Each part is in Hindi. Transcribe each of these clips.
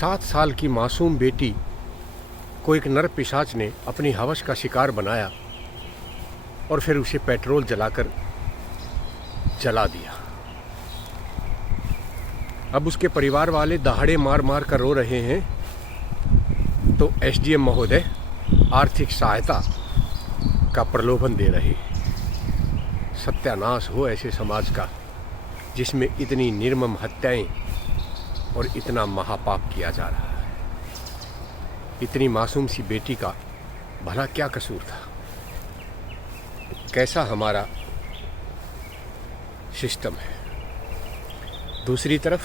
7 साल की मासूम बेटी को एक नर पिशाच ने अपनी हवस का शिकार बनाया और फिर उसे पेट्रोल जलाकर जला दिया। अब उसके परिवार वाले दहाड़े मार मार कर रो रहे हैं, तो एसडीएम महोदय आर्थिक सहायता का प्रलोभन दे रहे हैं। सत्यानाश हो ऐसे समाज का जिसमें इतनी निर्मम हत्याएं और इतना महापाप किया जा रहा है। इतनी मासूम सी बेटी का भला क्या कसूर था? कैसा हमारा सिस्टम है। दूसरी तरफ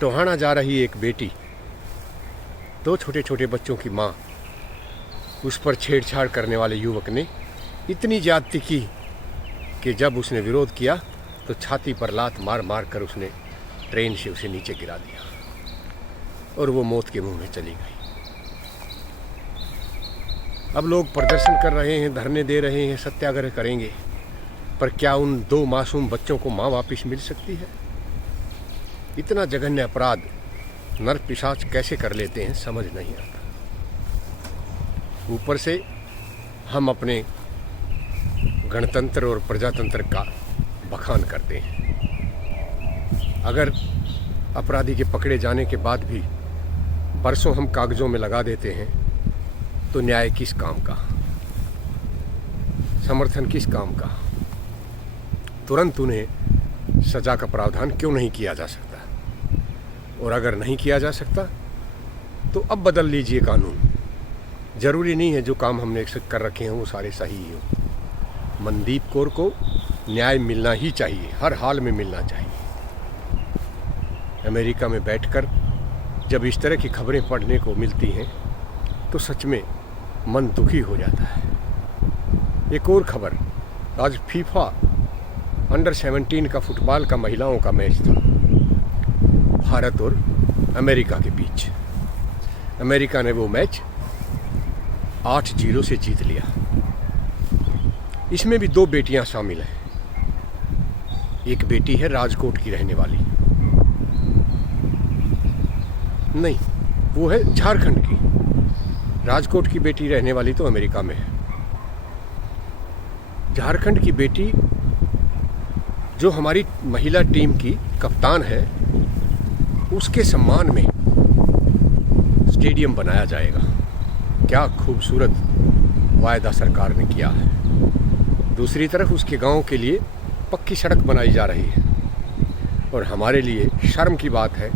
टोहाना जा रही एक बेटी, 2 छोटे छोटे बच्चों की माँ, उस पर छेड़छाड़ करने वाले युवक ने इतनी ज्यादती की कि जब उसने विरोध किया तो छाती पर लात मार मार कर उसने ट्रेन से उसे नीचे गिरा दिया और वो मौत के मुंह में चली गई। अब लोग प्रदर्शन कर रहे हैं, धरने दे रहे हैं, सत्याग्रह करेंगे, पर क्या उन 2 मासूम बच्चों को माँ वापस मिल सकती है? इतना जघन्य अपराध नर पिशाच कैसे कर लेते हैं समझ नहीं आता। ऊपर से हम अपने गणतंत्र और प्रजातंत्र का बखान करते हैं। अगर अपराधी के पकड़े जाने के बाद भी बरसों हम कागजों में लगा देते हैं तो न्याय किस काम का, समर्थन किस काम का? तुरंत उन्हें सजा का प्रावधान क्यों नहीं किया जा सकता? और अगर नहीं किया जा सकता तो अब बदल लीजिए कानून। जरूरी नहीं है जो काम हमने कर रखे हैं वो सारे सही ही हों। मनदीप कौर को न्याय मिलना ही चाहिए, हर हाल में मिलना चाहिए। अमेरिका में बैठकर जब इस तरह की खबरें पढ़ने को मिलती हैं तो सच में मन दुखी हो जाता है। एक और खबर, आज फीफा अंडर 17 का फुटबॉल का महिलाओं का मैच था, भारत और अमेरिका के बीच। अमेरिका ने वो मैच 8-0 से जीत लिया। इसमें भी 2 बेटियां शामिल हैं। एक बेटी है राजकोट की रहने वाली, नहीं वो है झारखंड की। राजकोट की बेटी रहने वाली तो अमेरिका में है। झारखंड की बेटी जो हमारी महिला टीम की कप्तान है, उसके सम्मान में स्टेडियम बनाया जाएगा। क्या खूबसूरत वायदा सरकार ने किया है। दूसरी तरफ उसके गांव के लिए पक्की सड़क बनाई जा रही है और हमारे लिए शर्म की बात है,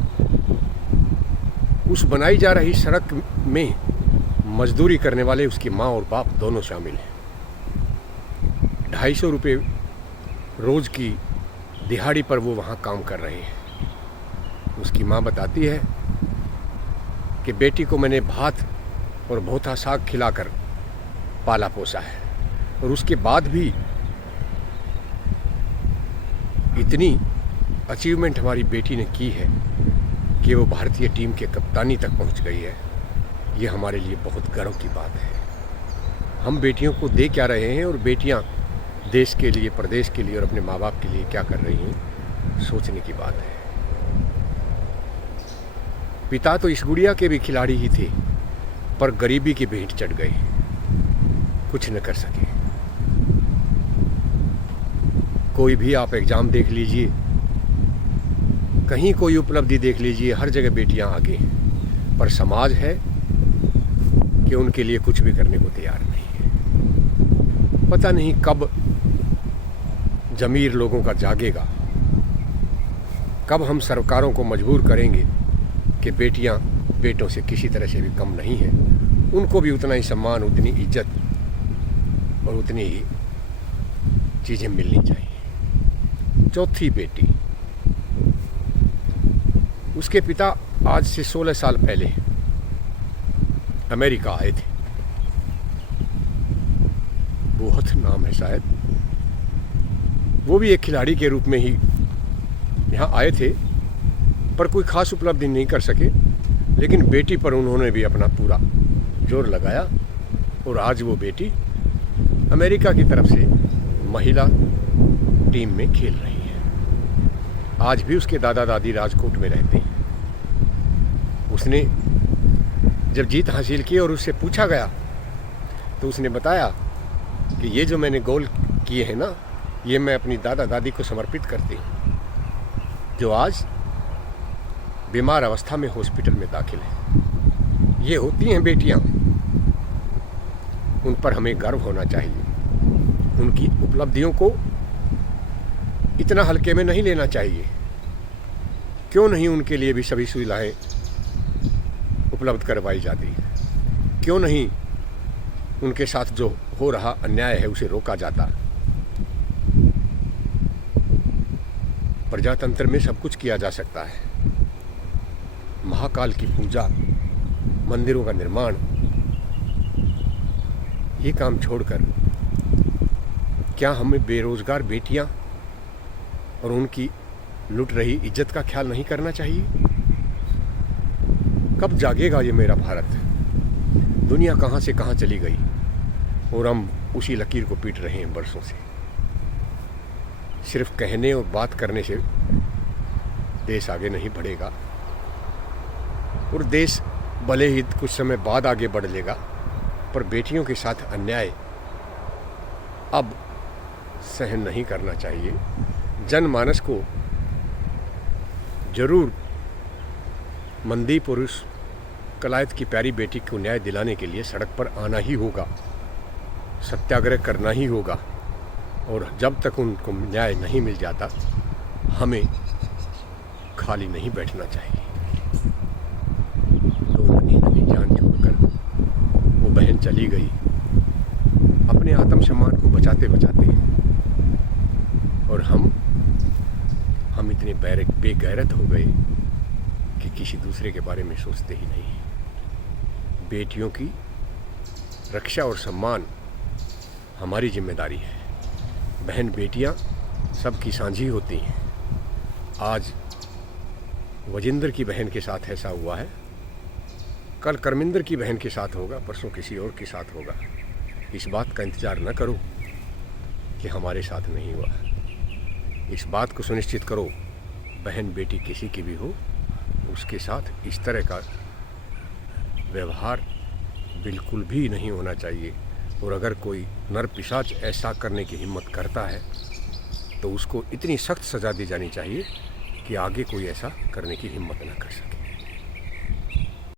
उस बनाई जा रही सड़क में मजदूरी करने वाले उसकी माँ और बाप दोनों शामिल हैं। 250 रुपये रोज की दिहाड़ी पर वो वहाँ काम कर रहे हैं। उसकी माँ बताती है कि बेटी को मैंने भात और भोथा साग खिलाकर पाला पोसा है और उसके बाद भी इतनी अचीवमेंट हमारी बेटी ने की है कि वो भारतीय टीम के कप्तानी तक पहुंच गई है। ये हमारे लिए बहुत गर्व की बात है। हम बेटियों को दे क्या रहे हैं और बेटियां देश के लिए, प्रदेश के लिए और अपने माँ बाप के लिए क्या कर रही हैं, सोचने की बात है। पिता तो इस गुड़िया के भी खिलाड़ी ही थे, पर गरीबी की भेंट चढ़ गए, कुछ न कर सके। कोई भी आप एग्जाम देख लीजिए, कहीं कोई उपलब्धि देख लीजिए, हर जगह बेटियां आगे हैं, पर समाज है कि उनके लिए कुछ भी करने को तैयार नहीं है। पता नहीं कब ज़मीर लोगों का जागेगा, कब हम सरकारों को मजबूर करेंगे कि बेटियां बेटों से किसी तरह से भी कम नहीं हैं, उनको भी उतना ही सम्मान, उतनी इज्जत और उतनी ही चीज़ें मिलनी चाहिए। चौथी बेटी, उसके पिता आज से 16 साल पहले अमेरिका आए थे। बोहत नाम है शायद। वो भी एक खिलाड़ी के रूप में ही यहाँ आए थे, पर कोई खास उपलब्धि नहीं कर सके, लेकिन बेटी पर उन्होंने भी अपना पूरा जोर लगाया और आज वो बेटी अमेरिका की तरफ से महिला टीम में खेल रही है। आज भी उसके दादा दादी राजकोट में रहते हैं। उसने जब जीत हासिल की और उससे पूछा गया तो उसने बताया कि ये जो मैंने गोल किए हैं ना, ये मैं अपनी दादा दादी को समर्पित करती हूँ, जो आज बीमार अवस्था में हॉस्पिटल में दाखिल है। ये होती हैं बेटियाँ, उन पर हमें गर्व होना चाहिए। उनकी उपलब्धियों को इतना हल्के में नहीं लेना चाहिए। क्यों नहीं उनके लिए भी सभी सुविधाएं उपलब्ध करवाई जाती है? क्यों नहीं उनके साथ जो हो रहा अन्याय है उसे रोका जाता? प्रजातंत्र में सब कुछ किया जा सकता है। महाकाल की पूजा, मंदिरों का निर्माण, ये काम छोड़कर क्या हमें बेरोजगार बेटियां और उनकी लुट रही इज्जत का ख्याल नहीं करना चाहिए? कब जागेगा ये मेरा भारत? दुनिया कहाँ से कहाँ चली गई और हम उसी लकीर को पीट रहे हैं बरसों से। सिर्फ कहने और बात करने से देश आगे नहीं बढ़ेगा, और देश भले ही कुछ समय बाद आगे बढ़ लेगा, पर बेटियों के साथ अन्याय अब सहन नहीं करना चाहिए। जनमानस को जरूर मंदी पुरुष कलायत की प्यारी बेटी को न्याय दिलाने के लिए सड़क पर आना ही होगा, सत्याग्रह करना ही होगा, और जब तक उनको न्याय नहीं मिल जाता हमें खाली नहीं बैठना चाहिए। तो नन्ही जान छोड़कर वो बहन चली गई अपने आत्मसम्मान को बचाते बचाते, और हम इतने बेगैरत हो गए कि किसी दूसरे के बारे में सोचते ही नहीं। बेटियों की रक्षा और सम्मान हमारी जिम्मेदारी है। बहन बेटियां सबकी साझी होती हैं। आज वजिंदर की बहन के साथ ऐसा हुआ है, कल कर्मिंदर की बहन के साथ होगा, परसों किसी और के साथ होगा। इस बात का इंतज़ार न करो कि हमारे साथ नहीं हुआ। इस बात को सुनिश्चित करो, बहन बेटी किसी की भी हो, उसके साथ इस तरह का व्यवहार बिल्कुल भी नहीं होना चाहिए। और अगर कोई नर पिशाच ऐसा करने की हिम्मत करता है तो उसको इतनी सख्त सज़ा दी जानी चाहिए कि आगे कोई ऐसा करने की हिम्मत न कर सके।